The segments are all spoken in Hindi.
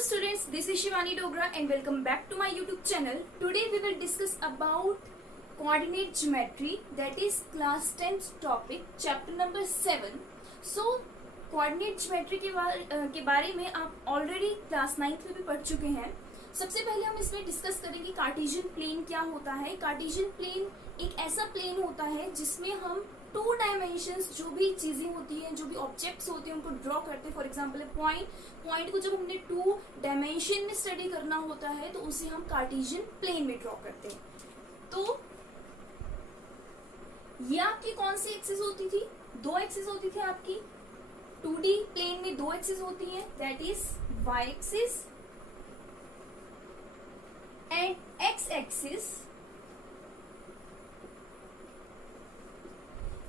students, this is Shivani Dogra and welcome back to my YouTube channel. Today we will discuss about coordinate geometry, that is class 10th topic, chapter number 7. So coordinate geometry के बारे में आप ऑलरेडी क्लास 9th में भी पढ़ चुके हैं. सबसे पहले हम इसमें डिस्कस करेंगे कार्टेशियन प्लेन क्या होता है. कार्टेशियन प्लेन एक ऐसा प्लेन होता है जिसमें हम 2 डायमेंशंस जो भी चीजें होती हैं, जो भी ऑब्जेक्ट्स होते हैं, उनको ड्रॉ करते हैं. फॉर एग्जांपल पॉइंट को जब हमने 2 डायमेंशन में स्टडी करना होता है तो उसे हम कार्टेशियन प्लेन में ड्रॉ करते हैं. तो ये आपकी कौन सी एक्सिस होती थी? 2 एक्सिस होती थी आपकी. 2D प्लेन में 2 एक्सिस होती हैं, that is y axis and x axis.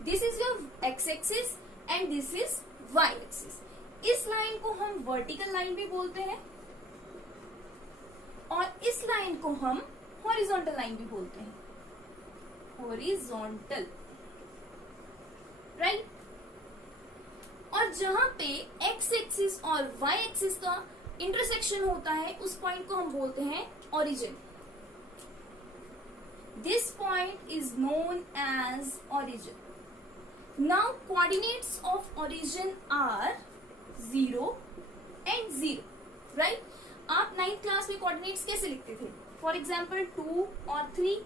This is your x axis and this is y axis. इस लाइन को हम वर्टिकल लाइन भी बोलते हैं और इस लाइन को हम हॉरिजॉन्टल लाइन भी बोलते हैं. Horizontal, right. और जहां पे x एक्सिस और y एक्सिस का इंटरसेक्शन होता है उस पॉइंट को हम बोलते हैं origin. This point is known as origin. Now coordinates of origin are 0 and 0, right? आप 9th क्लास में कोऑर्डिनेट्स कैसे लिखते थे? फॉर एग्जाम्पल 2 और 3,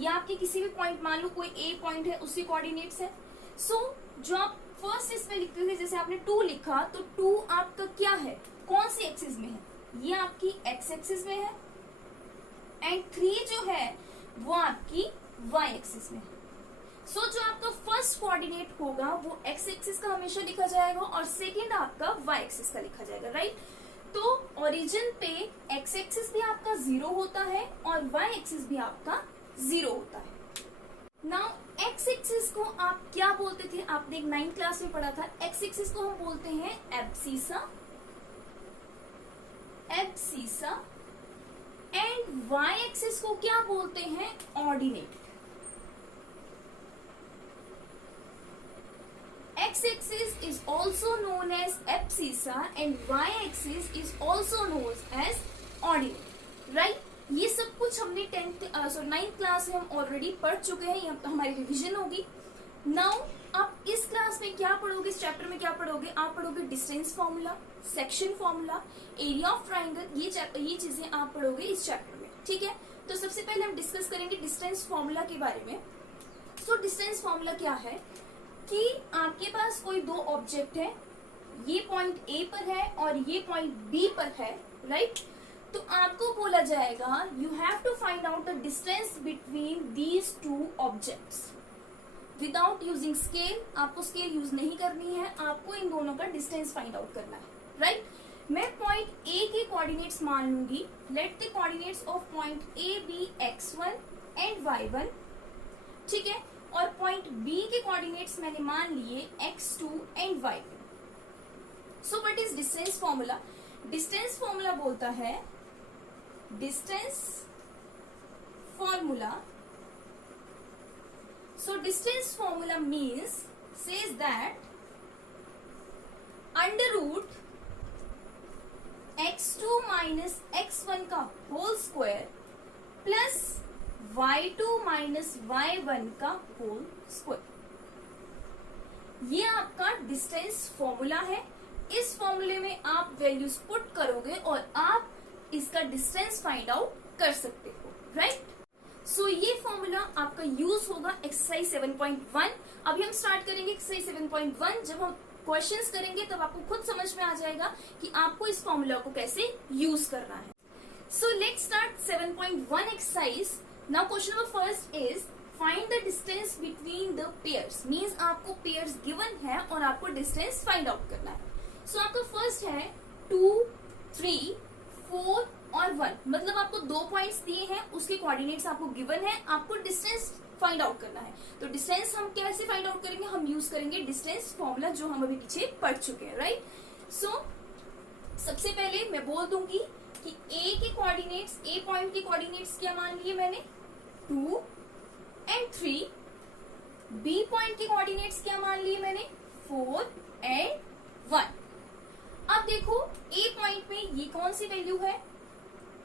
या आपके किसी भी पॉइंट, मान लो कोई A पॉइंट है, उसके कोऑर्डिनेट्स है. सो जो आप फर्स्ट इसमें लिखते थे, जैसे आपने 2 लिखा तो 2 आपका क्या है, कौन सी एक्सिस में है? ये आपकी x एक्सिस में है एंड 3 जो है वो आपकी y एक्सिस में है. सो जो आपका फर्स्ट कोऑर्डिनेट होगा वो x एक्सिस का हमेशा लिखा जाएगा और सेकेंड आपका y एक्सिस का लिखा जाएगा, राइट. तो ओरिजिन पे x एक्सिस भी आपका 0 होता है और y एक्सिस भी आपका 0 होता है. नाउ x एक्सिस को आप क्या बोलते थे? आपने एक 9th क्लास में पढ़ा था. x एक्सिस को हम बोलते हैं एब्सिसा एंड y एक्सिस को क्या बोलते हैं? Ordinate. X-axis is also known as abscissa and Y-axis is also known as ordinate, right? ये सब कुछ हमने 9th क्लास में हम ऑलरेडी पढ़ चुके हैं. ये हमारी रिवीजन होगी. नाउ आप इस क्लास में क्या पढ़ोगे, इस चैप्टर में क्या पढ़ोगे? आप पढ़ोगे distance formula, section formula, area of triangle. ये चीजें आप पढ़ोगे इस चैप्टर में, ठीक है. तो सबसे पहले हम डिस्कस करेंगे डिस्टेंस फॉर्मूला के बारे में. सो डिस्टेंस फॉर्मूला क्या है कि आपके पास कोई 2 ऑब्जेक्ट है, ये पॉइंट A पर है और ये पॉइंट B पर है, राइट. तो आपको बोला जाएगा you have to find out the distance between these 2 objects without using scale. आपको स्केल यूज नहीं करनी है, आपको इन दोनों का डिस्टेंस फाइंड आउट करना है, राइट. मैं पॉइंट A के कोऑर्डिनेट्स मान लूंगी. Let the coordinates of point A be x1 and y1, ठीक है. और पॉइंट B के कोऑर्डिनेट्स मैंने मान लिए x2 and y2. So what is distance formula? Distance formula बोलता है, distance formula. So distance formula means says that under root x2 minus x1 का whole square plus y2 minus y1 का होल स्क्वायर. ये आपका डिस्टेंस फॉर्मूला है. इस फॉर्मूले में आप वैल्यूज पुट करोगे और आप इसका डिस्टेंस फाइंड आउट कर सकते हो, राइट. सो ये फॉर्मूला आपका यूज होगा एक्सरसाइज 7.1. अभी हम स्टार्ट करेंगे एक्सरसाइज 7.1. जब हम क्वेश्चंस करेंगे तब आपको खुद समझ में आ जाएगा कि आपको इस फॉर्मूला को कैसे यूज करना है. So let's start 7.1 exercise. Now question number first is find the distance between the pairs. Means आपको pairs given है और आपको distance find out करना है. So आपका first है 2, 3, 4 और 1. मतलब आपको 2 पॉइंट्स दिए हैं, उसके कोऑर्डिनेट्स आपको गिवन है, आपको डिस्टेंस फाइंड आउट करना है. तो डिस्टेंस हम कैसे फाइंड आउट करेंगे? हम यूज करेंगे डिस्टेंस फॉर्मूला जो हम अभी पीछे पढ़ चुके हैं, राइट. सो सबसे पहले मैं बोल दूंगी कि A के कोऑर्डिनेट्स, A पॉइंट के कोऑर्डिनेट्स क्या मान लिए मैंने? 2 एंड 3. B पॉइंट के कोऑर्डिनेट्स क्या मान लिए मैंने? 4 एंड 1. अब देखो ए पॉइंट में ये कौन सी वैल्यू है,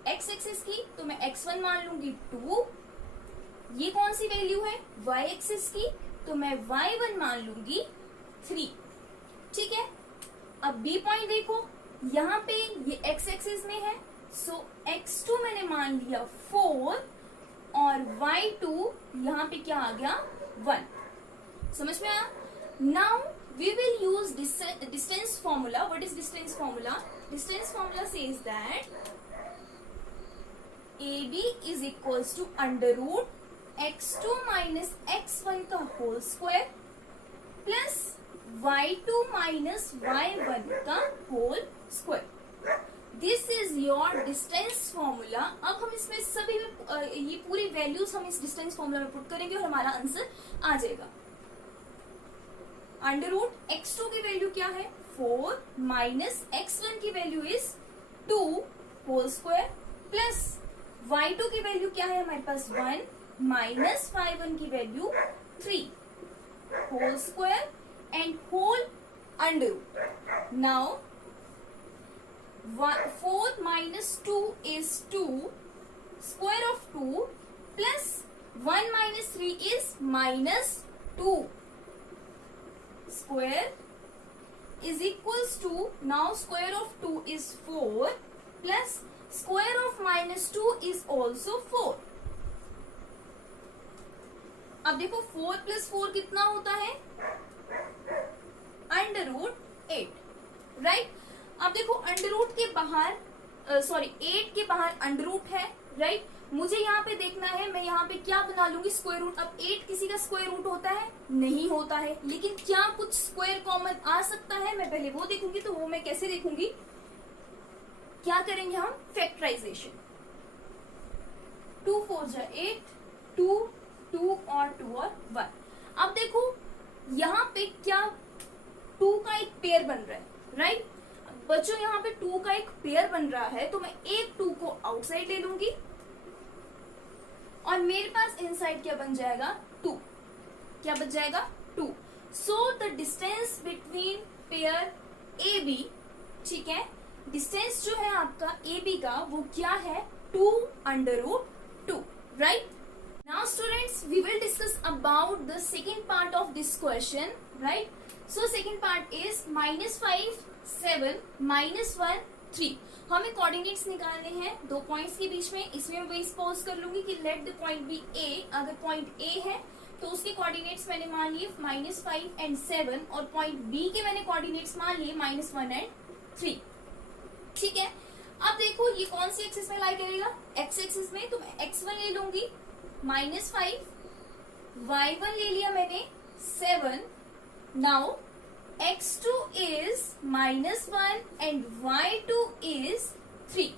एक्स एक्सिस की, तो मैं x1 मान लूंगी 2। ये कौन सी वैल्यू है, y एक्सिस की, तो मैं y1 मान लूंगी 3। ठीक है, अब बी पॉइंट देखो, यहाँ पे ये x एक्सिस में है, सो x2 मैंने मान लिया 4 और y2 यहाँ पे क्या आ गया 1। समझ में आया? Now we will use distance formula. What is distance formula? Distance formula says that AB is equals to under root x2 minus x1 का whole square plus y2 minus y1 का whole square. This is your distance formula. अब हम इसमें सभी ये पूरी वैल्यूज हम इस डिस्टेंस फॉर्मूला में पुट करेंगे और हमारा आंसर आ जाएगा। अंडर रूट x2 की वैल्यू क्या है 4 माइनस x1 की value is 2 whole square plus y2 की वैल्यू क्या है हमारे पास 1 माइनस y1 की value 3 whole square and whole under root. Now 4 minus 2 is 2 square of 2 plus 1 minus 3 is minus 2 square is equals to, now square of 2 is 4 plus square of minus 2 is also 4। अब देखो 4 plus 4 कितना होता है अंडर रूट 8, राइट। अब देखो अंडर रूट के बाहर 8 के बाहर अंडर रूट है, राइट। मुझे यहाँ पे देखना है, मैं यहाँ पे क्या बना लूंगी स्क्वायर रूट। अब 8 किसी का स्क्वायर रूट होता है नहीं होता है, लेकिन क्या कुछ स्क्वायर कॉमन आ सकता है, मैं पहले वो देखूंगी। तो वो मैं कैसे देखूंगी, क्या करेंगे हम फैक्टराइजेशन। 2 4 जा 8, 2 2 और 2 और 1। अब देखो यहाँ पे क्या 2 का एक पेयर बन रहा है, राइट। बच्चों यहाँ पे 2 का एक पेयर बन रहा है, तो मैं एक 2 को आउटसाइड ले लूंगी और मेरे पास इनसाइड क्या बन जाएगा 2। क्या बच जाएगा 2। So the distance between pair A B, ठीक है, डिस्टेंस जो है आपका ए बी का वो क्या है 2 under root 2, right. Now students we will discuss about the second part of this question, right. So second part is -5 7 -1 3। हमें कोऑर्डिनेट्स निकालने हैं 2 पॉइंट्स के बीच में। इसमें मैं सपोज कर लूंगी कि लेट द पॉइंट बी ए। अगर पॉइंट ए है तो उसके कोऑर्डिनेट्स मैंने मान लिए -5 एंड 7 और पॉइंट बी के मैंने कोऑर्डिनेट्स मान लिए -1 एंड 3, ठीक है। अब देखो ये कौन सी एक्सिस में लाई करेगा, एक्स एक्सिस में, तो मैं x1 ले लूंगी -5, y1 ले लिया मैंने 7। Now x2 is -1 and y2 is 3,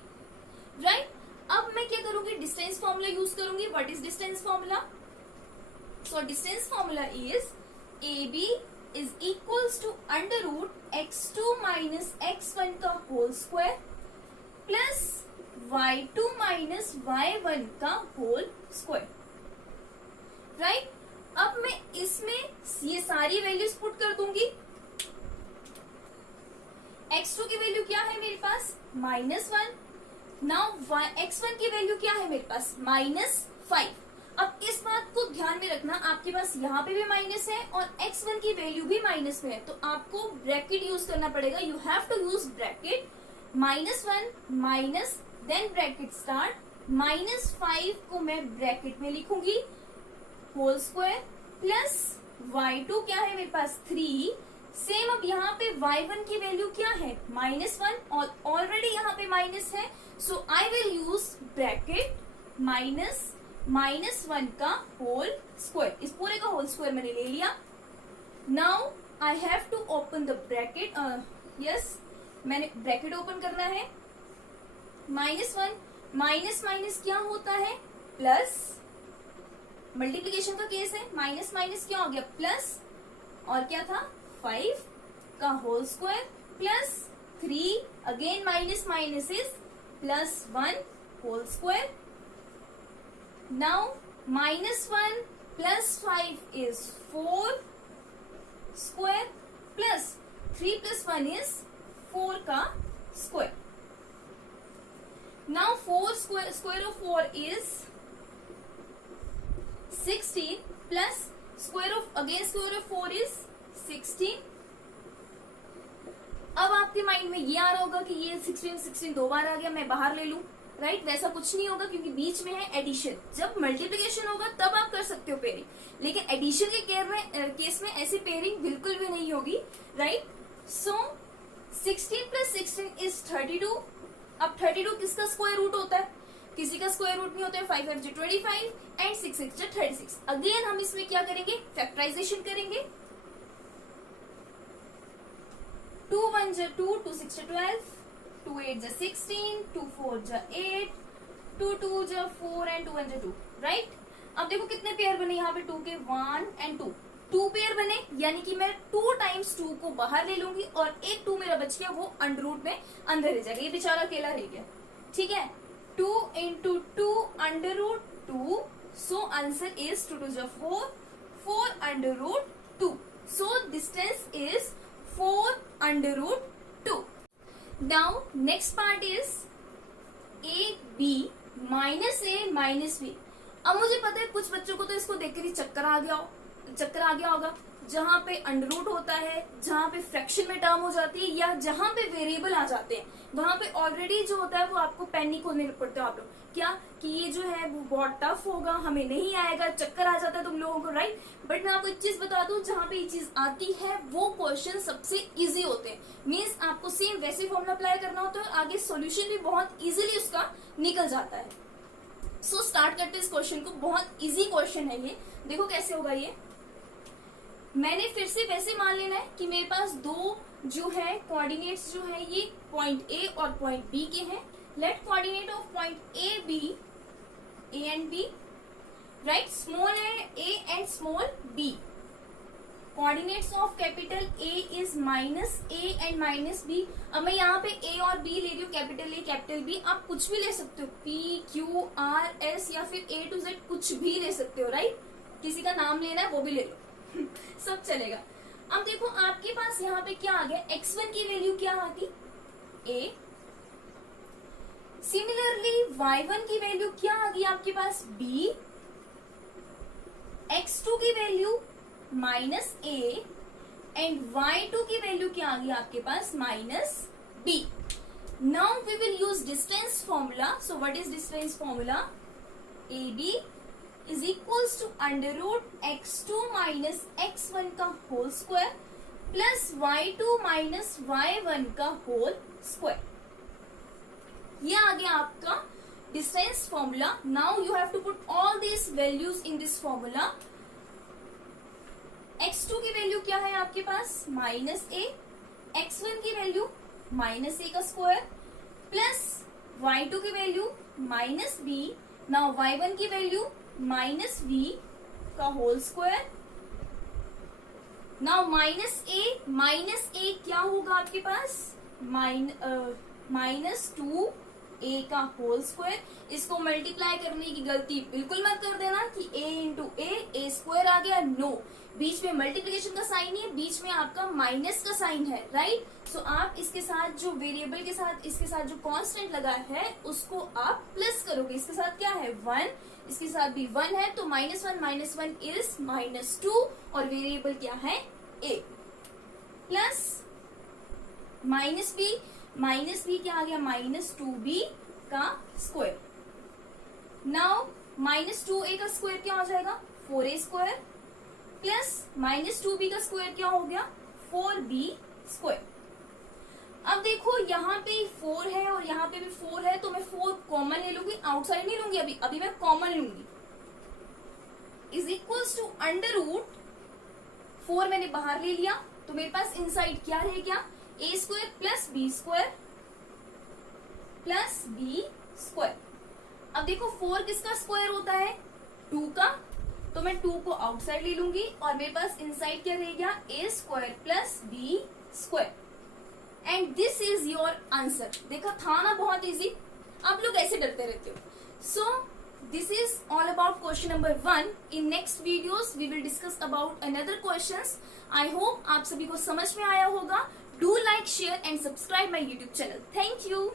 right। अब मैं क्या करूंगी, डिस्टेंस फॉर्मूला यूज करूंगी। What is distance formula? So distance formula is AB is equals to under root x2 minus x1 का whole square plus y2 minus y1 का होल स्क्वायर, राइट। अब मैं इसमें ये सारी वैल्यूज पुट कर दूंगी। x2 की वैल्यू क्या है मेरे पास -1। नाउ x1 की वैल्यू क्या है मेरे पास -5। अब इस बात को ध्यान में रखना, आपके पास यहाँ पे भी माइनस है और x1 की वैल्यू भी माइनस में है, तो आपको ब्रैकेट यूज करना पड़ेगा। You have to use bracket -1 minus then bracket start -5 को मैं ब्रैकेट में लिखूंगी होल स्क्वायर प्लस y2 क्या है मेरे पास 3। सेम अब यहाँ पे y1 की वैल्यू क्या है -1 और ऑलरेडी यहाँ पे माइनस है, सो आई विल यूज ब्रैकेट -1 का होल स्क्वायर। इस पूरे का होल स्क्वायर मैंने ले लिया। Now I have to open the bracket. Yes, मैंने ब्रैकेट ओपन करना है। -1 माइनस क्या होता है प्लस, मल्टीप्लीकेशन का केस है, माइनस माइनस क्या हो गया प्लस, और क्या था 5 का whole square plus 3 again minus is +1 whole square. Now -1 plus 5 is 4 square plus 3 plus 1 is 4 का square. Now 4 square of 4 is 16 plus square of 4 is 16. अब आपके माइंड में ये आ रहा होगा कि ये 16 दो बार आ गया, मैं बाहर ले लूं, राइट? वैसा कुछ नहीं होगा क्योंकि बीच में है एडिशन. जब मल्टीप्लिकेशन होगा तब आप कर सकते हो पेयरिंग, लेकिन एडिशन के केस में ऐसी पेयरिंग बिल्कुल भी नहीं होगी, राइट? So 16 plus 16 is 32. अब 32 किसका स्क्वायर रूट होता है? किसी का स्क्वायर रूट नहीं होता है. 5 5 25 एंड 6 6 36. अगेन हम इसमें क्या करेंगे? फैक्टराइजेशन करेंगे. 2 1 2, 2 6 12, 2 8 16, 2 4 8, 2 2 4 एंड 2 1 2, राइट? अब देखो कितने पेयर बने यहाँ पे 2 के, 1 एंड 2. 2 पेयर बने, यानी कि मैं 2 टाइम्स 2 को बाहर ले लूंगी और एक 2 मेरा बच गया, वो अंडर रूट में अंदर रह जाएगा. ये बेचारा अकेला रह गया, ठीक है? 2 into 2 under root 2. So answer is 2 2 4, 4 under root 2. So distance is 4 under root 2. Now next part is A B minus A minus B. अब मुझे पता है कुछ बच्चों को तो इसको देखकर ही चक्कर आ गया होगा. जहां पे अंडर रूट होता है, जहां पे फ्रैक्शन में टर्म हो जाती है, या जहां पे वेरिएबल आ जाते हैं, वहां पे ऑलरेडी जो होता है वो आपको पैनिक होने पड़ते हो आप लोग. क्या कि ये जो है वो बहुत टफ होगा, हमें नहीं आएगा, चक्कर आ जाता है तुम लोगों को, राइट? बट मैं आपको एक चीज बता दूं, जहां पे ये चीज आती है वो क्वेश्चन सबसे इजी होते हैं. मीन्स आपको सेम वैसे फॉर्मूला अप्लाई करना होता है और आगे सॉल्यूशन भी बहुत इजीली उसका निकल जाता है. सो स्टार्ट करते हैं इस क्वेश्चन को. बहुत इजी क्वेश्चन है ये. देखो कैसे होगा ये. मैंने फिर से वैसे मान लेना है कि मेरे पास दो जो है कोऑर्डिनेट्स जो है ये पॉइंट ए और पॉइंट बी के हैं. Let coordinate of point A B, A and B, right? Small A and small B. Coordinates of capital A is minus A and minus B. अब मैं यहाँ पे ए और बी ले रही हूँ, कैपिटल ए कैपिटल बी. आप कुछ भी ले सकते हो, पी क्यू आर एस या फिर ए टू जेड कुछ भी ले सकते हो, राइट? किसी का नाम लेना है वो भी ले लो सब चलेगा. अब देखो आपके पास यहाँ पे क्या आ गया, x1 की वैल्यू क्या आ गई? a. सिमिलरली y1 की वैल्यू क्या आ गई आपके पास? b. x2 की value minus a and y2 की वैल्यू क्या आ गई आपके पास? Minus b. Now we will use distance formula. So what is distance formula? ad is equals to under root x2 minus x1 का whole square plus y2 minus y1 का होल स्क्वायर. ये आ गया आपका distance formula. Now you have to put all this values in this formula. x2 की वैल्यू क्या है आपके पास? माइनस ए. x1 की वैल्यू माइनस ए का स्क्वायर प्लस y2 की value minus B. Now y1 की वैल्यू माइनस बी का होल स्क्वायर. नाउ माइनस ए क्या होगा आपके पास? माइनस 2 ए का होल स्क्वायर. इसको मल्टीप्लाई करने की गलती बिल्कुल मत कर देना कि a इंटू ए स्क्वायर आ गया. नो, बीच में मल्टीप्लिकेशन का साइन है, बीच में आपका माइनस का साइन है, राइट? सो आप इसके साथ जो वेरिएबल के साथ इसके साथ जो कांस्टेंट लगा है उसको आप प्लस करोगे. इसके साथ क्या है? 1. इसके साथ भी 1 है तो -1 इज -2 और वेरिएबल क्या है? a. प्लस माइनस बी क्या आ गया? -2b का स्क्वायर. नाउ -2a का स्क्वायर क्या हो जाएगा? 4a स्क्वायर प्लस -2b का स्क्वायर क्या हो गया? 4b square. अब देखो यहाँ पे 4 है और यहाँ पे भी 4 है तो मैं 4 कॉमन ले लूंगी, आउटसाइड नहीं लूंगी अभी मैं कॉमन लूंगी. Is equals to under root 4 मैंने बाहर ले लिया तो मेरे पास इनसाइड क्या रह गया? a square plus b square plus b square. अब देखो 4 किसका स्क्वायर होता है? 2 का. तो मैं 2 को आउटसाइड ले लूंगी और मेरे पास इनसाइड क्या रह गया? a square plus b square. And this is your answer. देखा था ना, बहुत इजी. आप लोग ऐसे डरते रहते हो. So this is all about question number 1. In next videos we will discuss about another questions. I hope आप सभी को समझ में आया होगा. Do like like, share and subscribe my YouTube channel. Thank you.